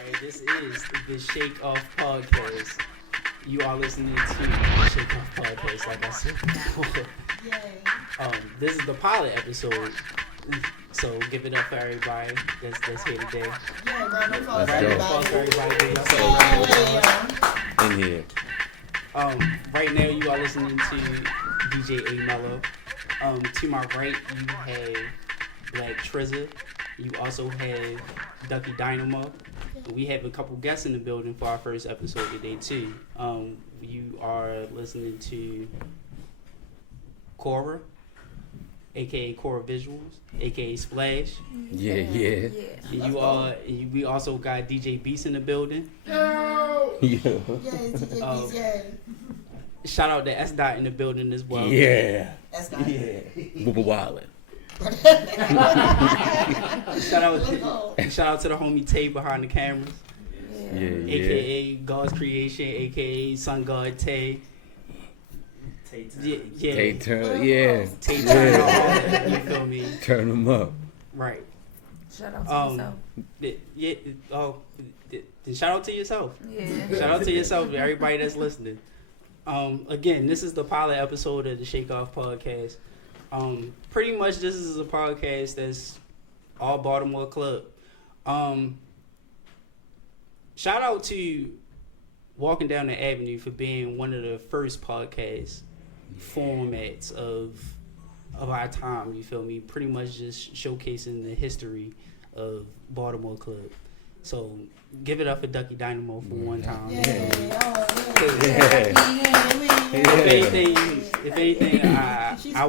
Alright, this is the ShakeOff Podcast. You are listening to the ShakeOff Podcast, like I said before. This is the pilot episode, so give it up for everybody that's here today. Round of applause for everybody. In here. Right now you are listening to DJ A Mello. To my right you have Black Trizza. You also have Ducky Dynamo. We have a couple guests in the building for our first episode today too. You are listening to Cora, aka Cora Visuals, aka Splash. Yeah. We also got DJ Beast in the building. Yo! Yeah. Yes, yeah. Shout out to S Dot in the building as well. Yeah. That's not Booba Wildin'. Shout out to the homie Tay behind the cameras. Yeah. AKA God's Creation, AKA Sun God Tay. Yeah. Tay turn, yeah. Tay turn on, you feel me? Turn them up. Right. Shout out to yourself. Then shout out to yourself. Yeah. Shout out to yourself, everybody that's listening. Again, this is the pilot episode of the ShakeOff Podcast. Pretty much this is a podcast that's all Baltimore club. Shout out to Walking Down the Avenue for being one of the first podcast formats of our time, you feel me? Pretty much just showcasing the history of Baltimore club. So give it up for Ducky Dynamo for one time. If anything, I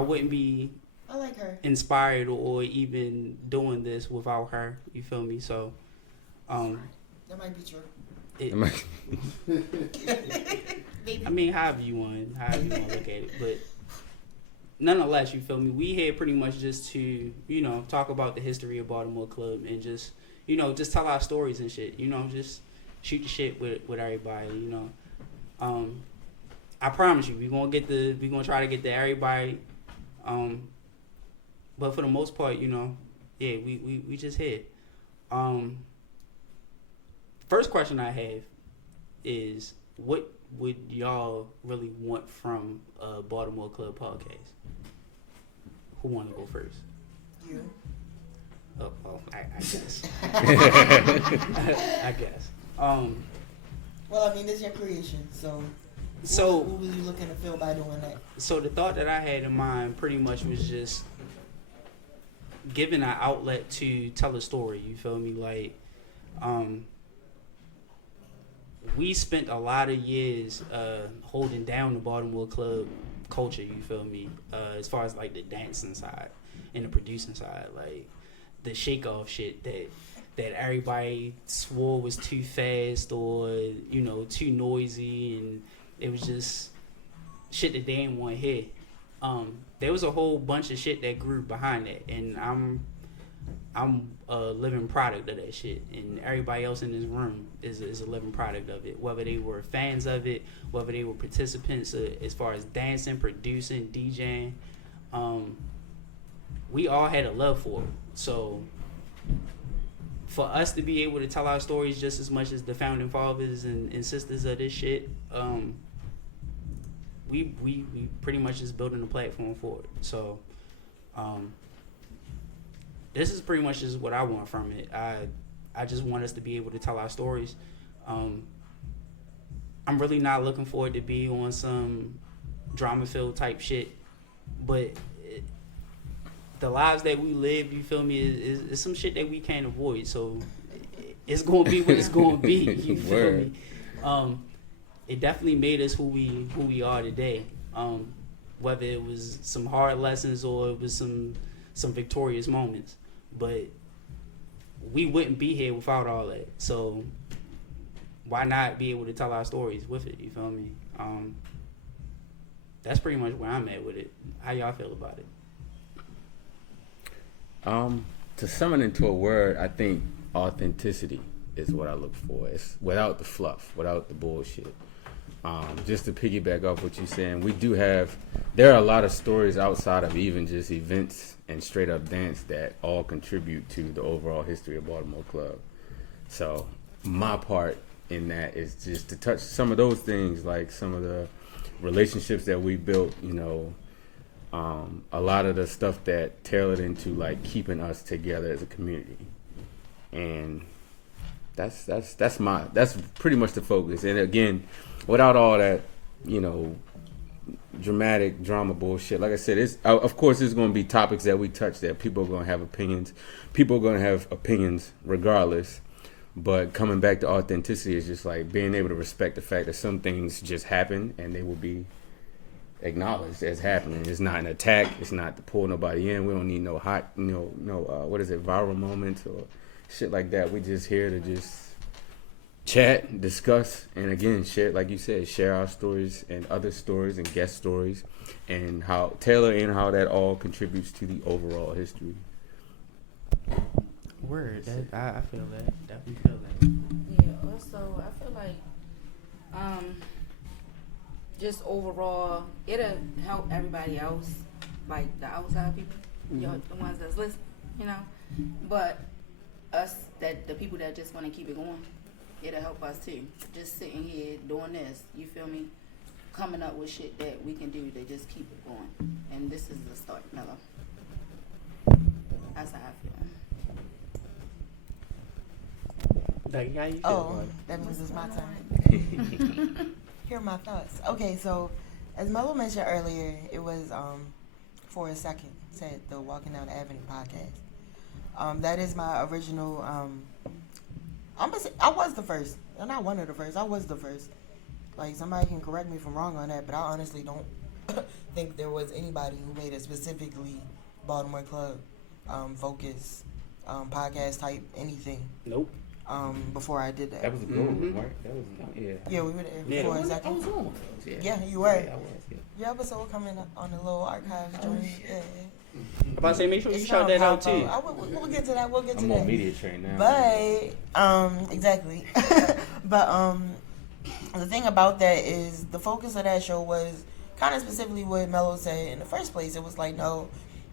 wouldn't be I like her. inspired or even doing this without her. You feel me? So, That might be true. I mean, however you want to look at it, but nonetheless, you feel me? We here pretty much just to talk about the history of Baltimore club and just just tell our stories and shit. Just shoot the shit with everybody. I promise you, we gonna try to get to everybody. But for the most part, we just here. First question I have is, what would y'all really want from a Baltimore Club podcast? Who want to go first? You. Oh, I guess. I guess. Well, I mean, this is your creation, so what were you looking to feel by doing that? So the thought that I had in mind pretty much was just giving an outlet to tell a story. You feel me? Like, we spent a lot of years holding down the Baltimore club culture. You feel me? As far as like the dancing side and the producing side, like the ShakeOff shit that everybody swore was too fast or too noisy, and it was just shit that they didn't want to hear. There was a whole bunch of shit that grew behind that, and I'm a living product of that shit, and everybody else in this room is a living product of it. Whether they were fans of it, whether they were participants as far as dancing, producing, DJing, we all had a love for it. So for us to be able to tell our stories just as much as the founding fathers and sisters of this shit, we pretty much just building a platform for it. So this is pretty much just what I want from it. I just want us to be able to tell our stories. I'm really not looking for it to be on some drama-filled type shit, but the lives that we live, you feel me, is some shit that we can't avoid. So it's gonna be what it's gonna be. You feel me? It definitely made us who we are today. Whether it was some hard lessons or it was some victorious moments, but we wouldn't be here without all that. So why not be able to tell our stories with it? You feel me? That's pretty much where I'm at with it. How y'all feel about it? To sum it into a word, I think authenticity is what I look for. It's without the fluff, without the bullshit. Just to piggyback off what you're saying, there are a lot of stories outside of even just events and straight up dance that all contribute to the overall history of Baltimore Club. So my part in that is just to touch some of those things, like some of the relationships that we built, you know, a lot of the stuff that tailored into like keeping us together as a community. And that's pretty much the focus. And again, without all that, you know, dramatic drama bullshit, like I said, it's of course there's going to be topics that we touch that people are going to have opinions. People are going to have opinions regardless. But coming back to authenticity is just like being able to respect the fact that some things just happen and they will be acknowledged as happening. It's not an attack. It's not to pull nobody in. We don't need no hot, viral moments or shit like that. We're just here to just chat, discuss, and again, share, like you said, share our stories and other stories and guest stories and how Taylor and how that all contributes to the overall history. Word, I feel that. Definitely feel that. Yeah, also, I feel like, just overall, it'll help everybody else, like the outside people, the ones that's listening, you know. But us, the people that just want to keep it going, it'll help us too. Just sitting here doing this, you feel me? Coming up with shit that we can do to just keep it going. And this is the start, Mello. That's how I feel. Like, how you feel? Oh, that means it's my turn. Here are my thoughts. Okay, so as Mello mentioned earlier, it was For a Second, said the Walking Down the Avenue podcast. That is my original. I was the first, and not one of the first. I was the first. Like, somebody can correct me if I'm wrong on that, but I honestly don't think there was anybody who made a specifically Baltimore Club focus podcast type anything. Nope. Before I did that. That was a good one, right? That was, yeah. Yeah, we were there for a second. I was on one of those, Yeah, you were. Yeah, I was, yeah. Your episode coming up on the little archives joint. Yeah. I'm about to say, make sure you It's shout gonna that out pop too. We'll get to that. We'll get to I'm that. on media train now. But exactly. But the thing about that is the focus of that show was kind of specifically what Mello said in the first place. It was like, no,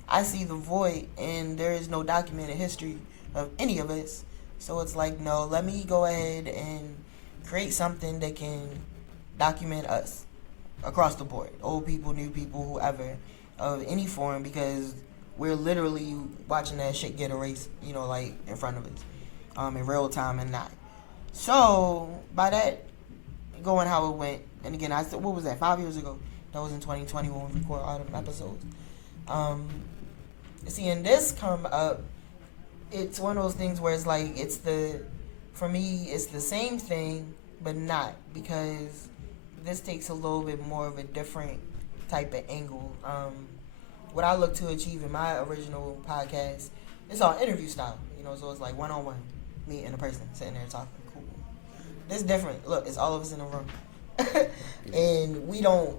I see the void and there is no documented history of any of us. So it's like, no, let me go ahead and create something that can document us across the board. Old people, new people, whoever, of any form, because we're literally watching that shit get erased, you know, like in front of us, in real time and not. So by that going how it went, and again, I said, what was that, 5 years ago? That was in 2020 when we recorded all of them episodes. Seeing this come up, it's one of those things where it's like, for me, it's the same thing, but not, because this takes a little bit more of a different type of angle. What I look to achieve in my original podcast, it's all interview style, you know, so it's like one-on-one, me and a person sitting there talking. Cool. This different. Look, it's all of us in a room. And we don't,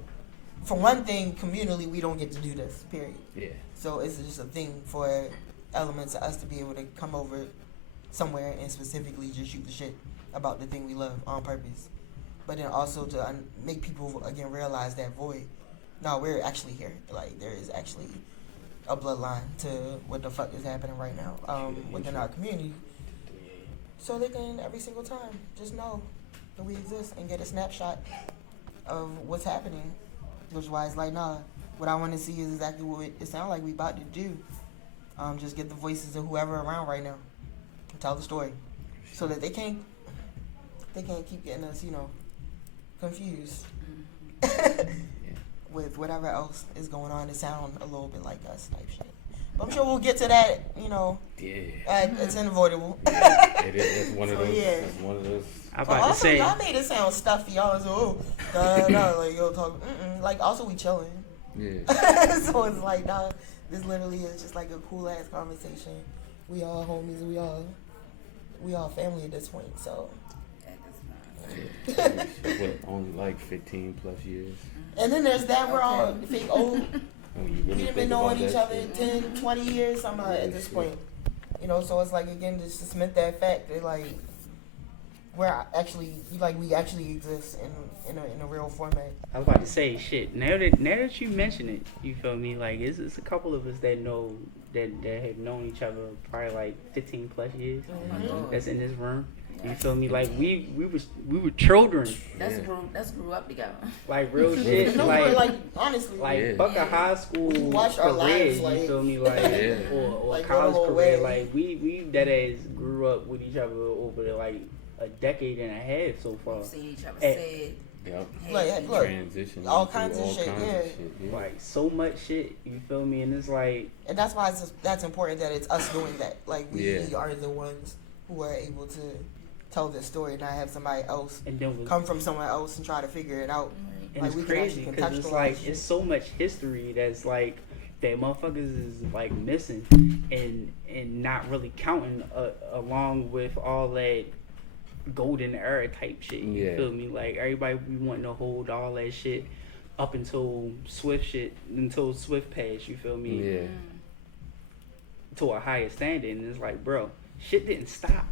for one thing, communally, we don't get to do this, period. Yeah. So it's just a thing for elements of us to be able to come over somewhere and specifically just shoot the shit about the thing we love on purpose. But then also to make people, again, realize that void. No, we're actually here. Like, there is actually a bloodline to what the fuck is happening right now within our community. So they can, every single time, just know that we exist and get a snapshot of what's happening. Which is why it's like, nah, what I want to see is exactly what it sounds like we about to do. Just get the voices of whoever around right now and tell the story. So that they can't keep getting us, you know, confused with whatever else is going on to sound a little bit like us type shit. But I'm sure we'll get to that, you know. Yeah. It's unavoidable. It is. It's one of those. Yeah. It's one of those. I'm about to say. Y'all made it sound stuffy. Y'all was like, yo, talk. Like, also we chilling. Yeah. So it's like, nah, this literally is just like a cool ass conversation. We all homies. We all family at this point. So. What, only like 15 plus years. And then there's that, we're all fake old. We We've been knowing each other 10, 20 years, something at this point. You know, so it's like, again, just to cement that fact that, like, we're actually, like, we actually exist in a real format. I was about to say, shit, now that you mention it, you feel me, like, it's a couple of us that know, that have known each other probably, like, 15 plus years, that's in this room. You feel me? Like we were children. That's grew up together. Like real shit. No, Like honestly, fuck a high school we watch our career. lives, You like, feel me? Like or like, college go the whole career. way. Like we dead ass grew up with each other over like a decade and a half so far. We've seen each other Hey. said. Yep. Like, look, Transition. all into kinds of shit, yeah. Like so much shit. You feel me? And it's like. and that's why that's important that it's us doing that. Like we Yeah. are the ones who are able to tell this story, not have somebody else And then come from somewhere else and try to figure it out. and Like, it's we can crazy actually because it's contextualize like shit. it's so much history that's like that motherfuckers is like missing and not really counting along with all that golden era type shit. You Yeah. feel me? Like everybody we wanting to hold all that shit up until Swift passed. You feel me? Yeah. To a higher standard, and it's like, bro, shit didn't stop.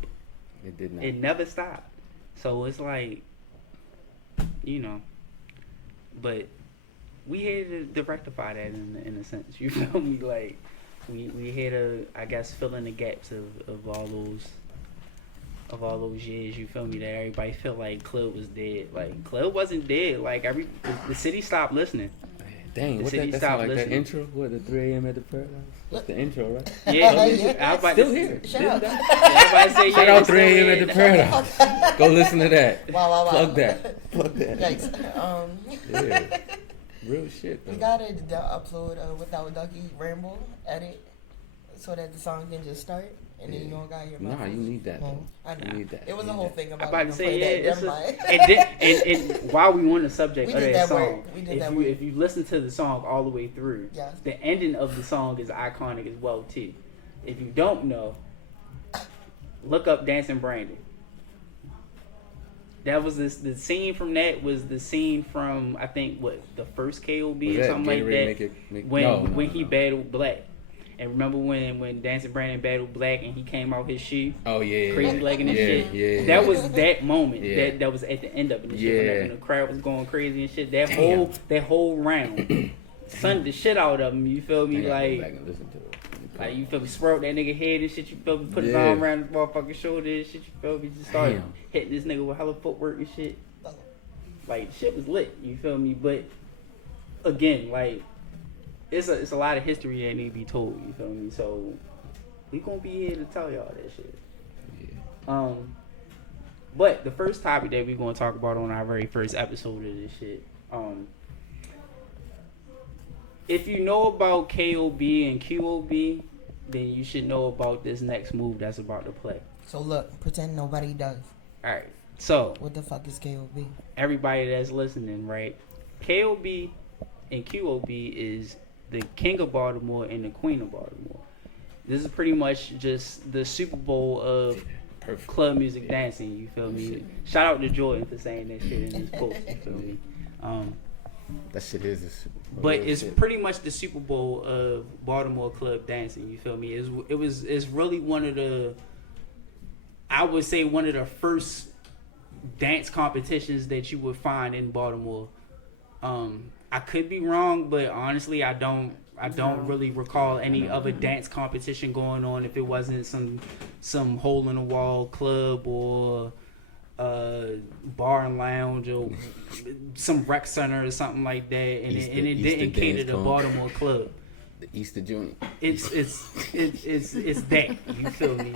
It did not. It never stopped. So it's like, you know, but we had to rectify that in a sense. You feel me? Like we had to, I guess, fill in the gaps of all those years. You feel me? That everybody felt like Club was dead. Like Club wasn't dead. Like the city stopped listening. Dang, The what city that's stopped like that listening. intro? What, the 3 a.m. at the Paradise? That's the intro, right? Yeah, Yeah. I was about Still to here. Shut up. Everybody say Shout yeah, out it's 3 a.m. still at the in. Paradise. Go listen to that. Wow. Plug that. Plug that. Yikes. Yeah. Real shit, though. We gotta upload Without Ducky Ramble edit so that the song can just start and then you don't got your Nah, you need that, though. I know. You need that. It was You a need whole that. thing I'm about about to say yeah. Never mind. And while we on the subject We of did that that work. song, We did that work. if you listen to the song all the way through, Yes. the ending of the song is iconic as well too. If you don't know, look up Dancing Brandon. That was the scene from that was the scene from I think what the first KOB Was or that something like Gatorade that Make- he battled Black. And remember when Dancing Brandon battled Black and he came out his shoe, Oh, yeah. crazy legging and shit. Yeah. That was that moment. Yeah. That was at the end of it. And shit, Yeah. when the crowd was going crazy and shit. Damn. That whole round, sunned the shit out of him. You feel me? I gotta go Like back and listen to it. you feel me? Swirled that nigga head and shit. You feel me? Put his Yeah. arm around his motherfucking shoulder and shit. You feel me? Just started Damn. hitting this nigga with hella footwork and shit. Like shit was lit. You feel me? But again, like it's a lot of history that need to be told. You feel me? So we gonna be here to tell y'all that shit. Yeah. But the first topic that we're gonna talk about on our very first episode of this shit, if you know about KOB and QOB, then you should know about this next move that's about to play. So look, pretend nobody does. All right. So What the fuck is KOB? everybody that's listening, right? KOB and QOB is the King of Baltimore and the Queen of Baltimore. This is pretty much just the Super Bowl of Perfect. club music dancing. You feel me? Shout out to Jordan for saying that shit in his post. You feel me? That shit is a Super Bowl. But Real it's shit. pretty much the Super Bowl of Baltimore club dancing. You feel me? It's really one of the, I would say one of the first dance competitions that you would find in Baltimore. I could be wrong, but honestly, I don't really recall any other dance competition going on if it wasn't some hole in the wall club or bar and lounge or some rec center or something like that, and it Easter didn't cater dance to con. Baltimore club. The Easter joint. It's that, you feel me?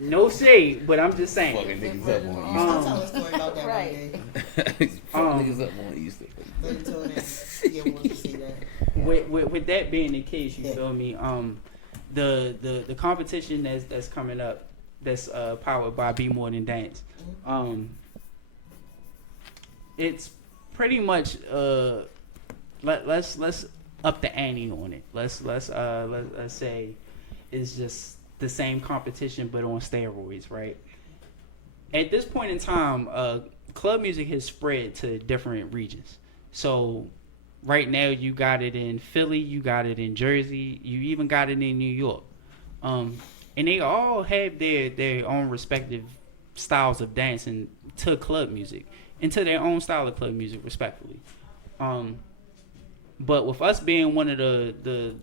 No shade, but I'm just saying. Fucking niggas up You on still tell a story about that Right. one day. Easter. Fuck niggas up on Easter. But until then, yeah, we want to see that. With that being the case, you Yeah. feel me? The competition that's coming up, that's powered by Be More Than Dance. It's pretty much let's up the ante on it. Let's say it's just the same competition but on steroids, right? At this point in time, club music has spread to different regions. So right now you got it in Philly, you got it in Jersey, you even got it in New York. And they all have their own respective styles of dancing to club music and to their own style of club music, respectfully. But with us being one of the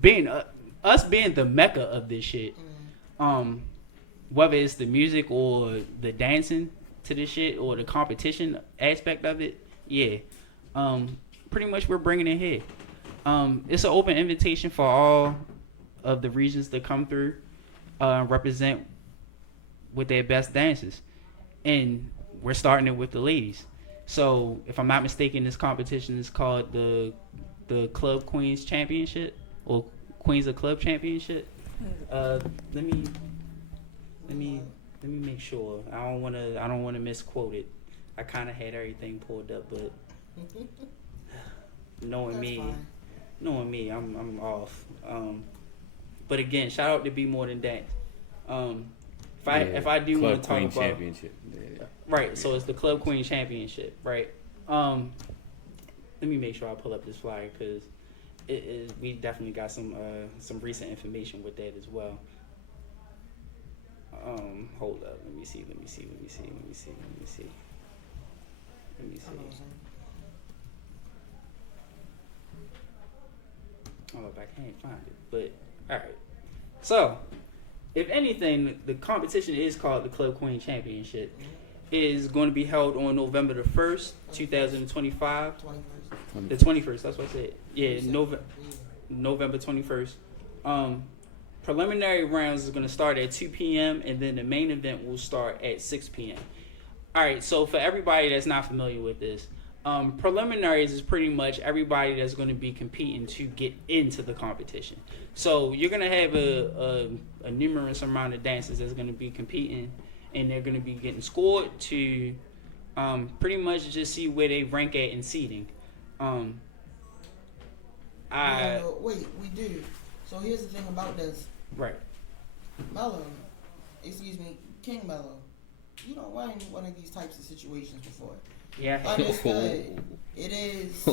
being the mecca of this shit, whether it's the music or the dancing to this shit or the competition aspect of it, yeah, pretty much we're bringing it here. It's an open invitation for all of the regions to come through, represent with their best dances, and we're starting it with the ladies. So if I'm not mistaken, this competition is called the Club Queens Championship or Queens of Club Championship. Let me make sure. I don't wanna misquote it. I kind of had everything pulled up, but knowing me, I'm off. But again, shout out to Be More Than Dance. If I do want to talk about championship, right, so it's the Club Queen Championship, right? Let me make sure I pull up this flyer because we definitely got some recent information with that as well. Hold up, let me see. Oh, I can't find it, but all right. So, if anything, the competition is called the Club Queen Championship. It is going to be held on November the 1st, 2025. 21st. The 21st, that's what I said. Yeah, November 21st. Preliminary rounds is going to start at 2 p.m. and then the main event will start at 6 p.m. All right, so for everybody that's not familiar with this, preliminaries is pretty much everybody that's going to be competing to get into the competition. So you're going to have a numerous amount of dancers that's going to be competing, and they're going to be getting scored to pretty much just see where they rank at in seeding. Wait, we do. So here's the thing about this. Right. King Mello, you don't run one of these types of situations before. Yeah. Understood. It is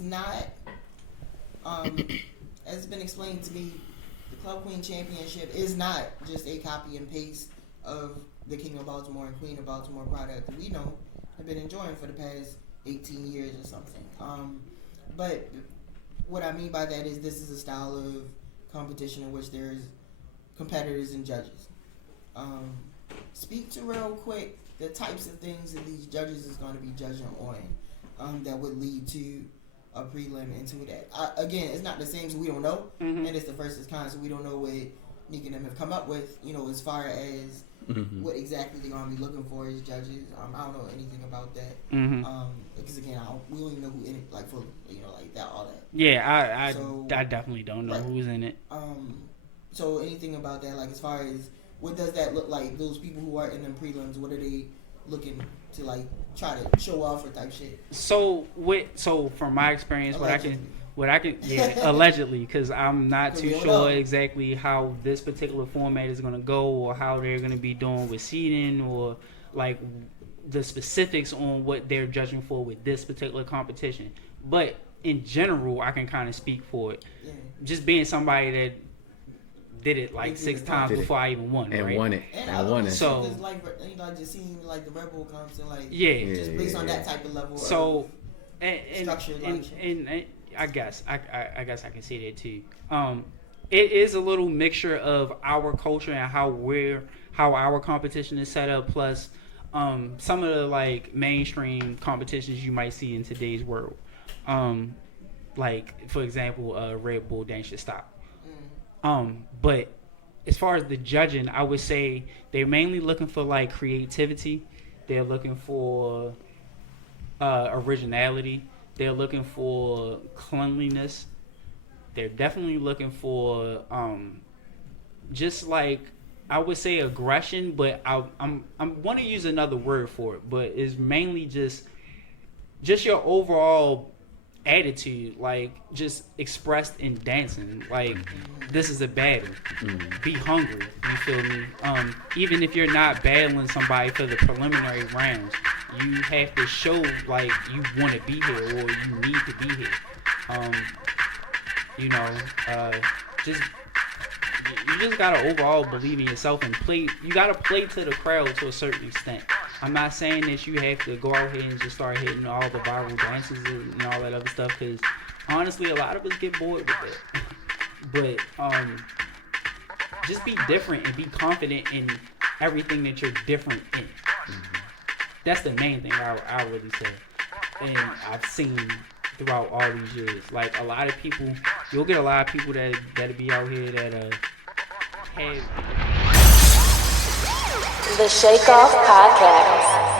not, as it's been explained to me, the Club Queen Championship is not just a copy and paste of the King of Baltimore and Queen of Baltimore product that we know have been enjoying for the past 18 years or something. But what I mean by that is this is a style of competition in which there's competitors and judges. Speak to real quick the types of things that these judges is going to be judging on that would lead to a prelim into that. Again, it's not the same, so we don't know, and it's the first of its kind, so we don't know what Nick and them have come up with, as far as what exactly they're going to be looking for as judges. I don't know anything about that, because again, we don't even know who in it, like fully, like that, all that. Yeah, I definitely don't know who's in it. So anything about that, like as far as what does that look like? Those people who are in them prelims, what are they looking to like try to show off or type shit? So from my experience, allegedly. what I can allegedly, because I'm not too sure exactly how this particular format is going to go or how they're going to be doing with seeding or like the specifics on what they're judging for with this particular competition. But in general, I can kind of speak for it. Yeah. Just being somebody that did it like 6 times before I even won, and right? won it. And won it. So just seeing like the Red Bull comps and just based on that type of level. So of structure, and I guess I can see that too. It is a little mixture of our culture and how our competition is set up, plus some of the like mainstream competitions you might see in today's world. Like for example, Red Bull Dance Should Stop. But as far as the judging, I would say they're mainly looking for like creativity. They're looking for originality. They're looking for cleanliness. They're definitely looking for just like I would say aggression, but I'm want to use another word for it, but it's mainly just your overall attitude, like just expressed in dancing. Like this is a battle. Be hungry. You feel me? Even if you're not battling somebody for the preliminary rounds, you have to show like you want to be here or you need to be here. You just gotta overall believe in yourself and play. You gotta play to the crowd to a certain extent. I'm not saying that you have to go out here and just start hitting all the viral dances and all that other stuff, because honestly, a lot of us get bored with it. But just be different and be confident in everything that you're different in. That's the main thing I really say. And I've seen throughout all these years. Like, a lot of people, you'll get a lot of people that'll be out here that have... The ShakeOff Podcast.